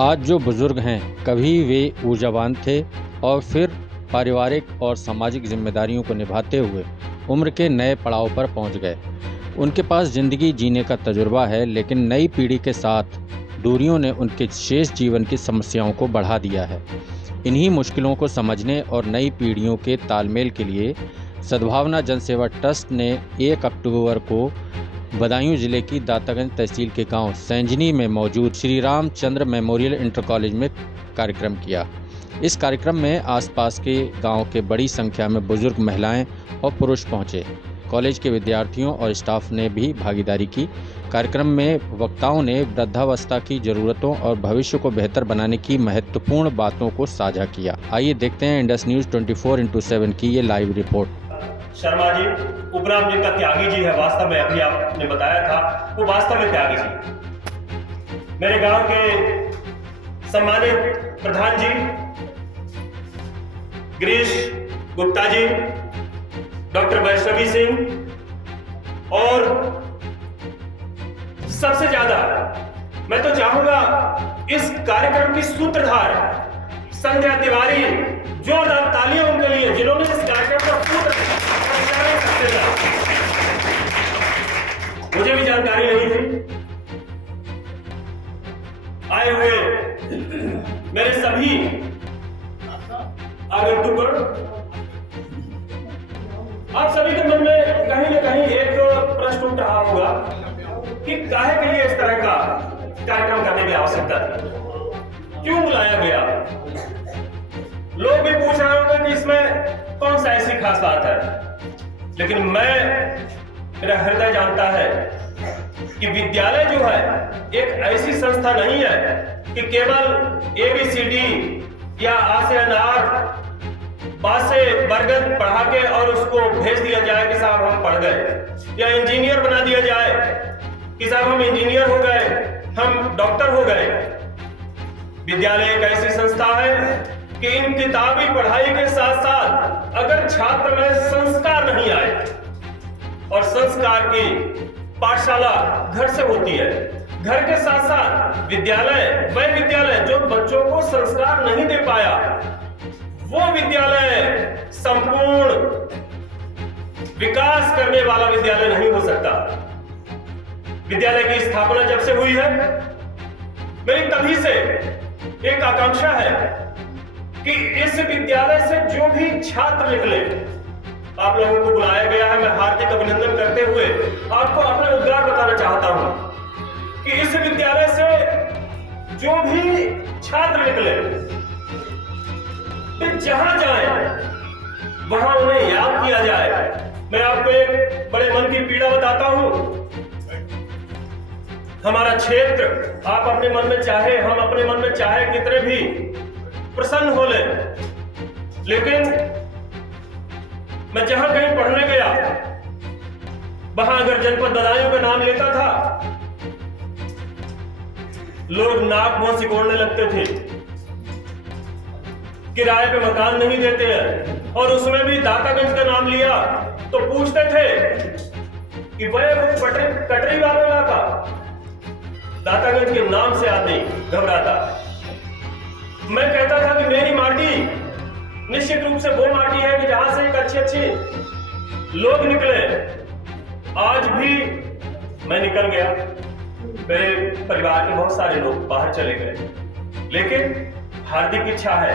आज जो बुजुर्ग हैं, कभी वे ऊर्जावान थे और फिर पारिवारिक और सामाजिक जिम्मेदारियों को निभाते हुए उम्र के नए पड़ाव पर पहुंच गए। उनके पास ज़िंदगी जीने का तजुर्बा है, लेकिन नई पीढ़ी के साथ दूरियों ने उनके शेष जीवन की समस्याओं को बढ़ा दिया है। इन्हीं मुश्किलों को समझने और नई पीढ़ियों के तालमेल के लिए सद्भावना जनसेवा ट्रस्ट ने 1 अक्टूबर को बदायूं जिले की दातागंज तहसील के गांव सैंजनी में मौजूद Shri Ramchandra memorial inter college में कार्यक्रम किया। इस कार्यक्रम में आसपास के गांव के बड़ी संख्या में बुजुर्ग महिलाएं और पुरुष पहुंचे। कॉलेज के विद्यार्थियों और स्टाफ ने भी भागीदारी की। कार्यक्रम में वक्ताओं ने वृद्धावस्था की ज़रूरतों और भविष्य को बेहतर बनाने की महत्वपूर्ण बातों को साझा किया। आइए देखते हैं इंडस न्यूज़ 24x7 की ये लाइव रिपोर्ट। शर्मा जी उपनाम जिनका त्यागी जी है, वास्तव में अभी आपने बताया था वो वास्तव में त्यागी जी। मेरे गांव के सम्मानित प्रधान जी गिरीश गुप्ता जी, डॉक्टर वैष्णवी सिंह और सबसे ज्यादा मैं तो चाहूंगा इस कार्यक्रम की सूत्रधार संध्या तिवारी, जोरदार तालियां उनके लिए जिन्होंने इस कार्यक्रम का सूत्र मुझे भी जानकारी नहीं थी। आए हुए मेरे सभी आगंतुक, आप सभी के मन में कहीं न कहीं एक प्रश्न उठ रहा होगा कि काहे के लिए इस तरह का कार्यक्रम करने की आवश्यकता थी, क्यों बुलाया गया। लोग भी पूछ रहे होंगे कि इसमें कौन सा ऐसी खास बात है, लेकिन मेरा हृदय जानता है कि विद्यालय जो है एक ऐसी संस्था नहीं है कि केवल ABCD या आ से अनार, बा से बरगद पढ़ा के और उसको भेज दिया जाए कि साहब हम पढ़ गए, या इंजीनियर बना दिया जाए कि साहब हम इंजीनियर हो गए, हम डॉक्टर हो गए। विद्यालय एक ऐसी संस्था है कि इन किताबी पढ़ाई के साथ साथ अगर छात्र में संस्कार नहीं आए, और संस्कार की पाठशाला घर से होती है, घर के साथ साथ विद्यालय, वह विद्यालय जो बच्चों को संस्कार नहीं दे पाया, वो विद्यालय संपूर्ण विकास करने वाला विद्यालय नहीं हो सकता। विद्यालय की स्थापना जब से हुई है, मेरी तभी से एक आकांक्षा है कि इस विद्यालय से जो भी छात्र निकले, आप लोगों को बुलाया गया है, मैं हार्दिक अभिनंदन करते हुए आपको अपना उद्गार बताना चाहता हूं कि इस विद्यालय से जो भी छात्र निकले, वे जहां जाए वहां उन्हें याद किया जाए। मैं आपको एक बड़े मन की पीड़ा बताता हूं। हमारा क्षेत्र, आप अपने मन में चाहे, हम अपने मन में चाहे कितने भी प्रसन्न हो ले, लेकिन मैं जहां कहीं पढ़ने गया, वहां अगर जनपद बदायूं का नाम लेता था, लोग नाक मुंह सिकोड़ने लगते थे। किराए पे मकान नहीं देते हैं, और उसमें भी दातागंज का नाम लिया तो पूछते थे कि वह कटरी वाला इलाका, दातागंज के नाम से आदमी घबराता। मैं कहता था कि मेरी माटी निश्चित रूप से वो माटी है कि जहां से एक अच्छे लोग निकले। आज भी मैं निकल गया, मेरे परिवार के बहुत सारे लोग बाहर चले गए, लेकिन हार्दिक इच्छा है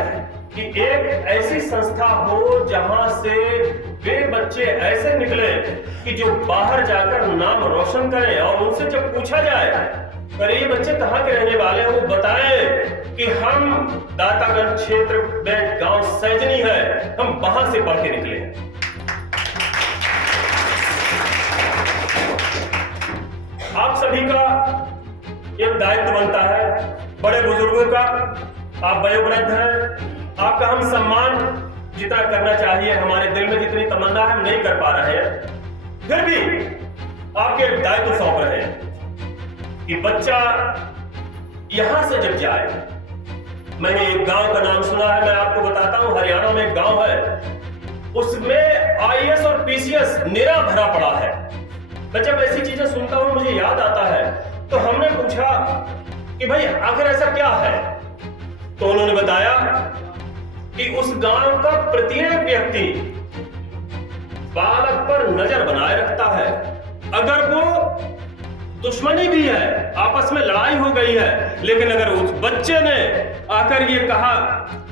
कि एक ऐसी संस्था हो जहां से वे बच्चे ऐसे निकले कि जो बाहर जाकर नाम रोशन करें, और उनसे जब पूछा जाए अरे ये बच्चे कहाँ के रहने वाले हैं, वो बताएं कि हम दातागंज क्षेत्र में गांव सैजनी है, हम वहां से पढ़ के निकले हैं। आप सभी का एक दायित्व बनता है, बड़े बुजुर्गों का, आप वयोवृद्ध हैं, आपका हम सम्मान जितना करना चाहिए, हमारे दिल में जितनी तमन्ना है हम नहीं कर पा रहे हैं, फिर भी आपके एक दायित्व सौंप रहे हैं कि बच्चा यहां से जब जाए। मैंने एक गांव का नाम सुना है, मैं आपको बताता हूं, हरियाणा में एक गांव है, उसमें IAS और PCS निरा भरा पड़ा है। मैं जब ऐसी चीजें सुनता हूं मुझे याद आता है, तो हमने पूछा कि भाई आखिर ऐसा क्या है। तो उन्होंने बताया कि उस गांव का प्रत्येक व्यक्ति बालक पर नजर बनाए रखता है। अगर वो दुश्मनी भी है, आपस में लड़ाई हो गई है, लेकिन अगर उस बच्चे ने आकर ये कहा,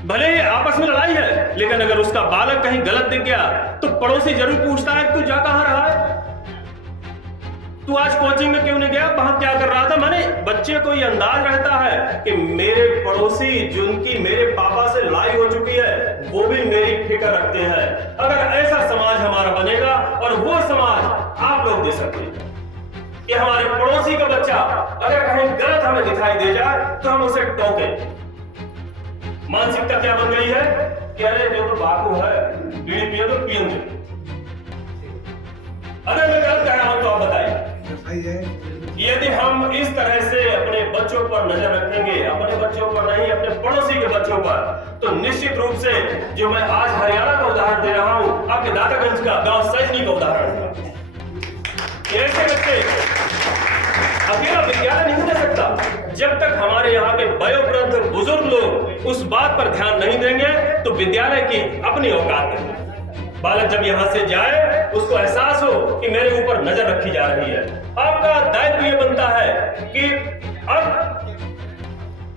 भले ही आपस में लड़ाई है, लेकिन अगर उसका बालक कहीं गलत दिख गया तो पड़ोसी जरूर पूछता है तू जा कहां रहा है, तू आज कोचिंग में क्यों नहीं गया, वहां क्या कर रहा था। माने बच्चे को ये अंदाज रहता है कि मेरे पड़ोसी जिनकी मेरे पापा से लड़ाई हो चुकी है वो भी मेरी फिक्र रखते हैं। अगर ऐसा समाज हमारा बनेगा, और वो समाज आप लोग दे सकते हैं कि हमारे पड़ोसी का बच्चा अगर कहीं गलत हमें दिखाई दे जाए तो हम उसे टोकें। मानसिकता क्या बन गई है कि अरे जो तो बाकू है, बीड़ी पिए तो पियन दे। अगर मैं गलत कह रहा हूं तो आप बताइए। यदि हम इस तरह से अपने बच्चों पर नजर रखेंगे, अपने बच्चों पर नहीं अपने पड़ोसी के बच्चों पर, तो निश्चित रूप से जो मैं आज हरियाणा का उदाहरण दे रहा हूं, आपके दातागंज का गांव सजनी का उदाहरण है। ऐसे बच्चे अकेला विद्यालय नहीं दे सकता। जब तक हमारे यहाँ के वयोवृद्ध बुजुर्ग लोग उस बात पर ध्यान नहीं देंगे तो विद्यालय की अपनी औकात नहीं। बालक जब यहाँ से जाए उसको एहसास हो कि मेरे ऊपर नजर रखी जा रही है। आपका दायित्व ये बनता है कि अब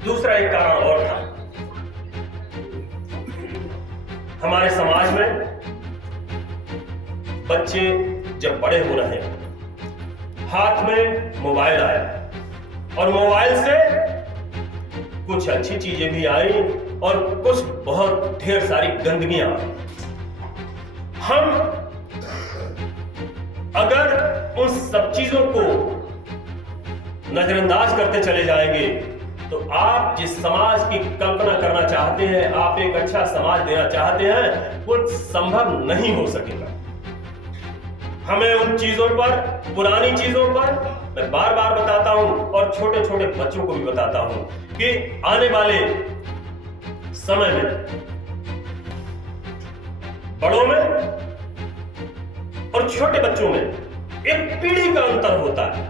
दूसरा एक कारण और था हमारे समाज में, बच्चे जब बड़े हो रहे हैं, हाथ में मोबाइल आया और मोबाइल से कुछ अच्छी चीजें भी आई और कुछ बहुत ढेर सारी गंदगियां आई। हम अगर उन सब चीजों को नजरअंदाज करते चले जाएंगे तो आप जिस समाज की कल्पना करना चाहते हैं, आप एक अच्छा समाज देना चाहते हैं, वो संभव नहीं हो सकेगा। हमें उन चीजों पर, पुरानी चीजों पर मैं बार बार बताता हूं और छोटे छोटे बच्चों को भी बताता हूं कि आने वाले समय में बड़ों में और छोटे बच्चों में एक पीढ़ी का अंतर होता है,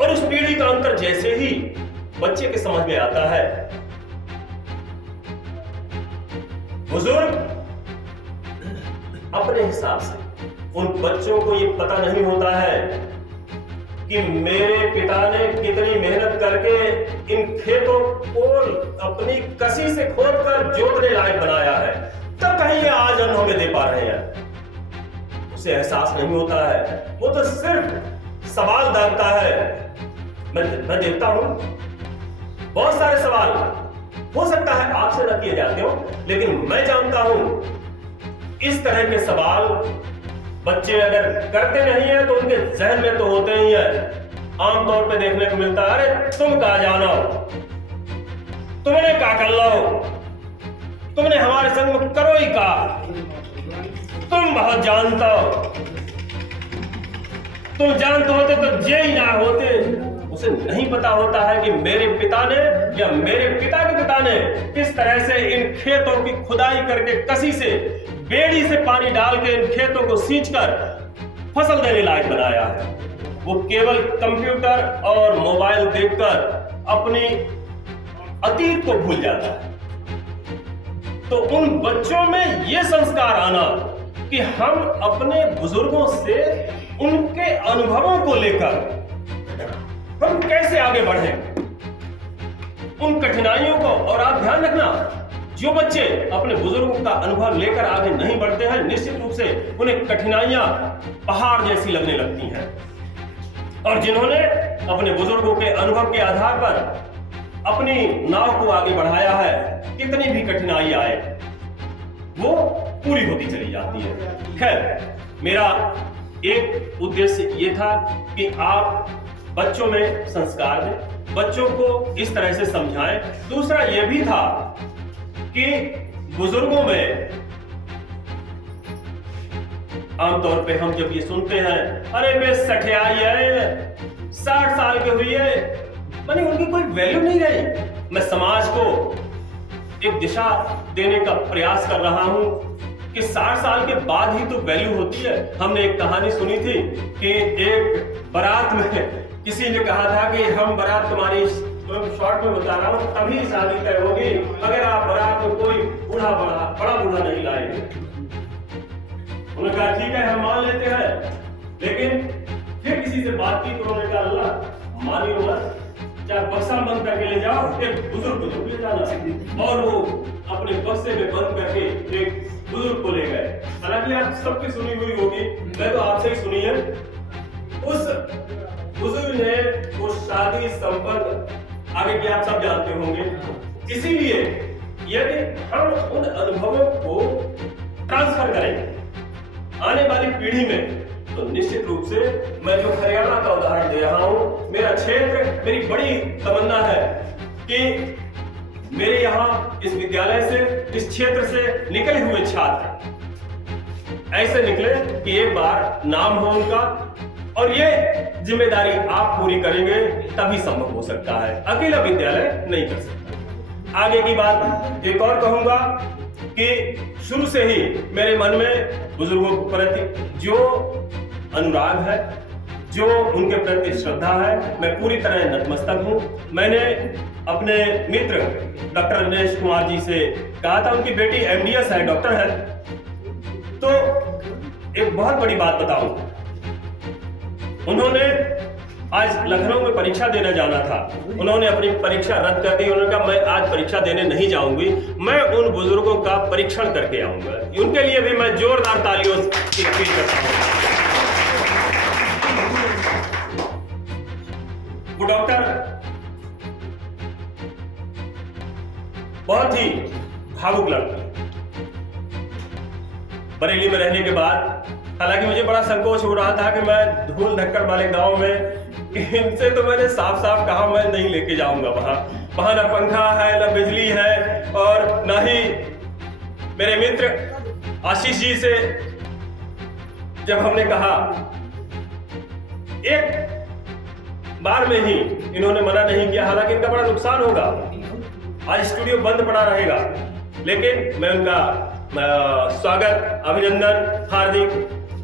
और उस पीढ़ी का अंतर जैसे ही बच्चे के समझ में आता है, बुजुर्ग अपने हिसाब से, उन बच्चों को ये पता नहीं होता है कि मेरे पिता ने कितनी मेहनत करके इन खेतों को अपनी कसी से खोदकर जोतने लायक बनाया है, तब कहीं ये आज अन्न हमें दे पा रहे हैं। उसे एहसास नहीं होता है, वो तो सिर्फ सवाल दागता है। मैं देखता हूं बहुत सारे सवाल हो सकता है आपसे न किए जाते हो, लेकिन मैं जानता हूं इस तरह के सवाल बच्चे अगर करते नहीं है तो उनके जहन में तो होते ही है। आमतौर पे देखने को मिलता है, अरे तुम कहां जाना हो, तुमने क्या कर लो, तुमने हमारे संग में करो ही का, तुम बहुत जानता हो, तुम जानते होते तो जे ही ना होते। उसे नहीं पता होता है कि मेरे पिता ने या मेरे पिता के पिता ने किस तरह से इन खेतों की खुदाई करके कसी से, बेड़ी से पानी डाल के इन खेतों को सींचकर फसल देने लायक बनाया है। वो केवल कंप्यूटर और मोबाइल देखकर अपनी अतीत को भूल जाता है। तो उन बच्चों में ये संस्कार आना कि हम अपने बुजुर्गों से उनके अनुभवों को लेकर हम कैसे आगे बढ़े, उन कठिनाइयों को, और आप ध्यान रखना, जो बच्चे अपने बुजुर्गों का अनुभव लेकर आगे नहीं बढ़ते हैं, निश्चित रूप से उन्हें कठिनाइयां पहाड़ जैसी लगने लगती हैं। और जिन्होंने अपने बुजुर्गों के अनुभव के आधार पर अपनी नाव को आगे बढ़ाया है, कितनी भी कठिनाई आए वो पूरी होती चली जाती है। खैर, मेरा एक उद्देश्य ये था कि आप बच्चों में संस्कार दें, बच्चों को इस तरह से समझाएं। दूसरा ये भी था कि बुजुर्गों में आमतौर पे हम जब ये सुनते हैं, अरे वे सठियाई है, 60 साल के हुई है, माने उनकी कोई वैल्यू नहीं रही। मैं समाज को एक दिशा देने का प्रयास कर रहा हूं कि 60 साल के बाद ही तो वैल्यू होती है। हमने एक कहानी सुनी थी कि एक बारात में किसी ने कहा था कि हम बारात तुम्हारी शॉर्ट में बता रहा हूँ, तभी शादी तय होगी अगर आप बारात में कोई बड़ा बूढ़ा नहीं लाएंगे। उन्होंने कहा ठीक है हम मान लेते हैं, लेकिन फिर किसी से बातचीत उन्होंने कहा अल्लाह मानिए मत, चाहे बक्सा बंद करके ले जाओ, एक बुजुर्ग को ले जाना। और वो अपने बक्से में बंद करके एक बुजुर्ग को ले गए। हालांकि आप सबकी सुनी हुई होगी, मैं तो आपसे ही सुनी है। उस बुजुर्ग ने वो शादी संपन्न आगे की आप सब जानते होंगे। इसीलिए यदि हम उन अनुभवों को ट्रांसफर करें आने वाली पीढ़ी में, तो निश्चित रूप से मैं जो हरियाणा का उदाहरण दे रहा हूं, मेरा क्षेत्र, मेरी बड़ी तमन्ना है कि मेरे यहाँ इस विद्यालय से, इस क्षेत्र से निकले हुए छात्र ऐसे निकले कि एक बार नाम हो उनका, और ये जिम्मेदारी आप पूरी करेंगे तभी संभव हो सकता है, अकेला विद्यालय नहीं कर सकता। आगे की बात एक और कहूंगा कि शुरू से ही मेरे मन में बुजुर्गों के प्रति जो अनुराग है, जो उनके प्रति श्रद्धा है, मैं पूरी तरह नतमस्तक हूं। मैंने अपने मित्र डॉक्टर दिनेश कुमार जी से कहा था, उनकी बेटी MDS है, डॉक्टर है। तो एक बहुत बड़ी बात बताऊं, उन्होंने आज लखनऊ में परीक्षा देने जाना था, उन्होंने अपनी परीक्षा रद्द कर दी। उन्होंने कहा मैं आज परीक्षा देने नहीं जाऊंगी, मैं उन बुजुर्गों का परीक्षण करके आऊंगा। उनके लिए भी मैं जोरदार तालियों की अपील करता हूं। वो डॉक्टर बहुत ही भावुक लड़की, बरेली में रहने के बाद, हालांकि मुझे बड़ा संकोच हो रहा था कि मैं धूल धक्कड़ वाले गांव में, इनसे तो मैंने साफ साफ कहा मैं नहीं लेके जाऊंगा वहां ना पंखा है, ना बिजली है, और ना ही मेरे मित्र आशीष जी से जब हमने कहा, एक बार में ही इन्होंने मना नहीं किया। हालांकि इनका बड़ा नुकसान होगा, आज स्टूडियो बंद पड़ा रहेगा, लेकिन मैं उनका स्वागत, अभिनंदन, हार्दिक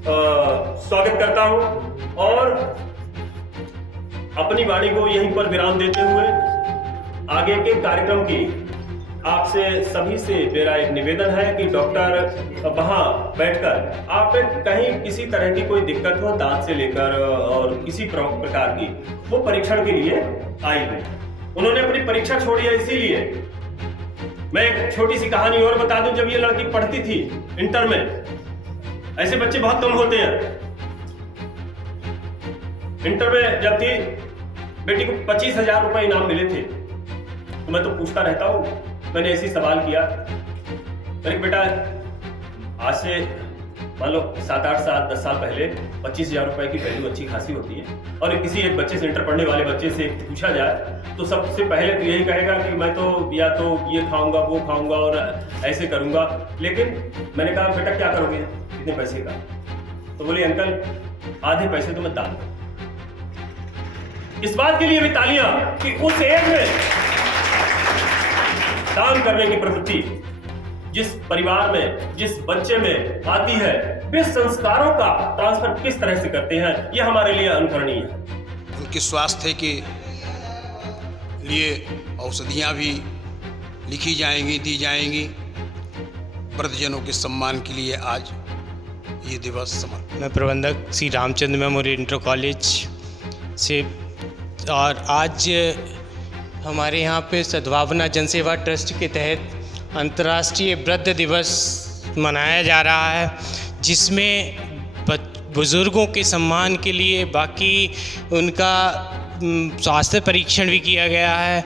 स्वागत करता हूं और अपनी वाणी को यहीं पर विराम देते हुए आगे के कार्यक्रम की आपसे सभी से मेरा एक निवेदन है कि डॉक्टर वहां बैठकर आप कहीं किसी तरह की कोई दिक्कत हो, दांत से लेकर और किसी प्रकार की, वो परीक्षण के लिए आई है। उन्होंने अपनी परीक्षा छोड़ी है, इसीलिए मैं एक छोटी सी कहानी और बता दूं। जब ये लड़की पढ़ती थी इंटर में, ऐसे बच्चे बहुत कम होते हैं, इंटर में जब थी, बेटी को 25,000 रुपए इनाम मिले थे। तो मैं तो पूछता रहता हूं, मैंने ऐसी सवाल किया, मैंने बेटा आज से मान लो 7-8 साल 10 साल पहले 25,000 रुपए की वैल्यू अच्छी खासी होती है, और किसी एक बच्चे से, इंटर पढ़ने वाले बच्चे से पूछा जाए तो सबसे पहले तो यही कहेगा कि मैं तो या तो ये खाऊंगा, वो खाऊंगा और ऐसे करूंगा। लेकिन मैंने कहा बेटा क्या करोगे इतने पैसे का? तो बोले अंकल आधे पैसे तो मैं दान दूं। इस बात के लिए भी तालियां कि उस एज में दान करने की प्रवृत्ति जिस परिवार में, जिस बच्चे में आती है, वे संस्कारों का ट्रांसफर किस तरह से करते हैं, यह हमारे लिए अनुकरणीय है। उनके स्वास्थ्य के लिए औषधियाँ भी लिखी जाएंगी, दी जाएंगी। वृद्धजनों के सम्मान के लिए आज ये दिवस समर्पित। मैं प्रबंधक Shri Ramchandra memorial inter college से, और आज हमारे यहाँ पे सद्भावना जनसेवा ट्रस्ट के तहत अंतर्राष्ट्रीय वृद्ध दिवस मनाया जा रहा है, जिसमें बुज़ुर्गों के सम्मान के लिए बाकी उनका स्वास्थ्य परीक्षण भी किया गया है,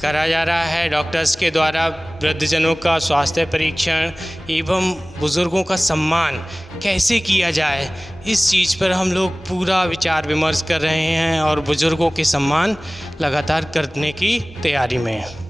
करा जा रहा है डॉक्टर्स के द्वारा वृद्धजनों का स्वास्थ्य परीक्षण एवं बुज़ुर्गों का सम्मान कैसे किया जाए, इस चीज़ पर हम लोग पूरा विचार विमर्श कर रहे हैं और बुज़ुर्गों के सम्मान लगातार करने की तैयारी में हैं।